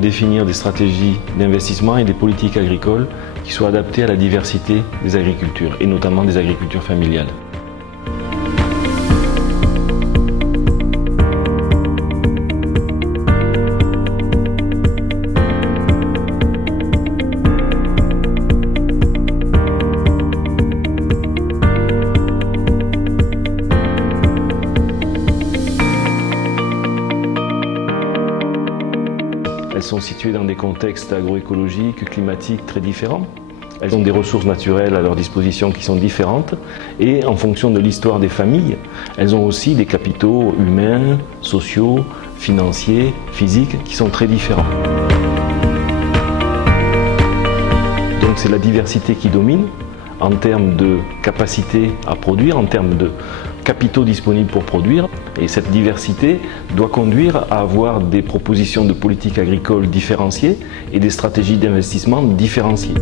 définir des stratégies d'investissement et des politiques agricoles qui soient adaptées à la diversité des agricultures, et notamment des agricultures familiales. Elles sont situées dans des contextes agroécologiques, climatiques très différents. Elles ont des ressources naturelles à leur disposition qui sont différentes et en fonction de l'histoire des familles, elles ont aussi des capitaux humains, sociaux, financiers, physiques qui sont très différents. Donc c'est la diversité qui domine en termes de capacité à produire, en termes de capitaux disponibles pour produire. Et cette diversité doit conduire à avoir des propositions de politique agricole différenciées et des stratégies d'investissement différenciées.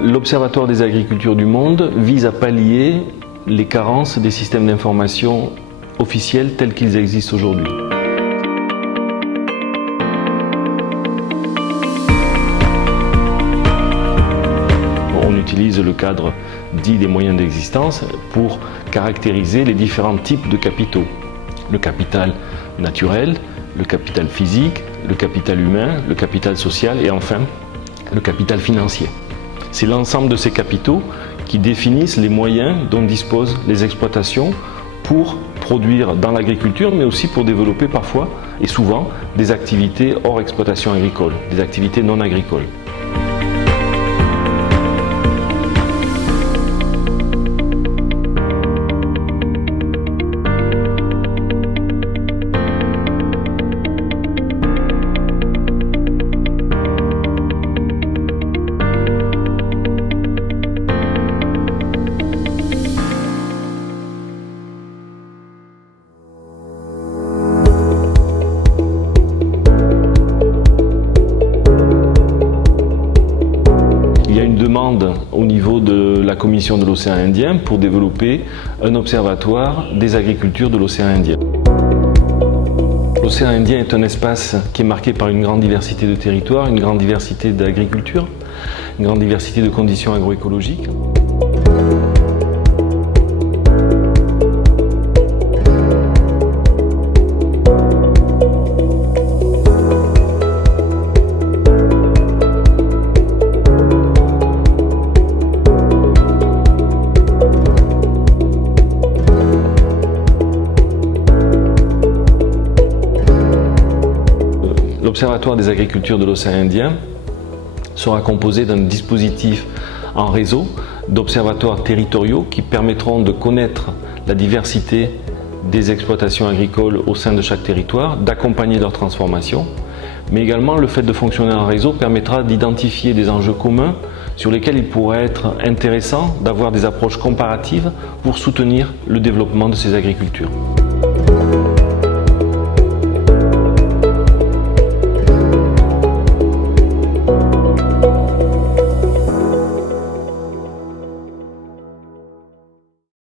L'Observatoire des agricultures du monde vise à pallier les carences des systèmes d'information officiels tels qu'ils existent aujourd'hui. On utilise le cadre dit des moyens d'existence pour caractériser les différents types de capitaux. Le capital naturel, le capital physique, le capital humain, le capital social et enfin le capital financier. C'est l'ensemble de ces capitaux qui définissent les moyens dont disposent les exploitations pour produire dans l'agriculture, mais aussi pour développer parfois et souvent des activités hors exploitation agricole, des activités non agricoles. Au niveau de la Commission de l'océan Indien pour développer un observatoire des agricultures de l'océan Indien. L'océan Indien est un espace qui est marqué par une grande diversité de territoires, une grande diversité d'agriculture, une grande diversité de conditions agroécologiques. L'Observatoire des agricultures de l'océan Indien sera composé d'un dispositif en réseau d'observatoires territoriaux qui permettront de connaître la diversité des exploitations agricoles au sein de chaque territoire, d'accompagner leur transformation, mais également le fait de fonctionner en réseau permettra d'identifier des enjeux communs sur lesquels il pourrait être intéressant d'avoir des approches comparatives pour soutenir le développement de ces agricultures.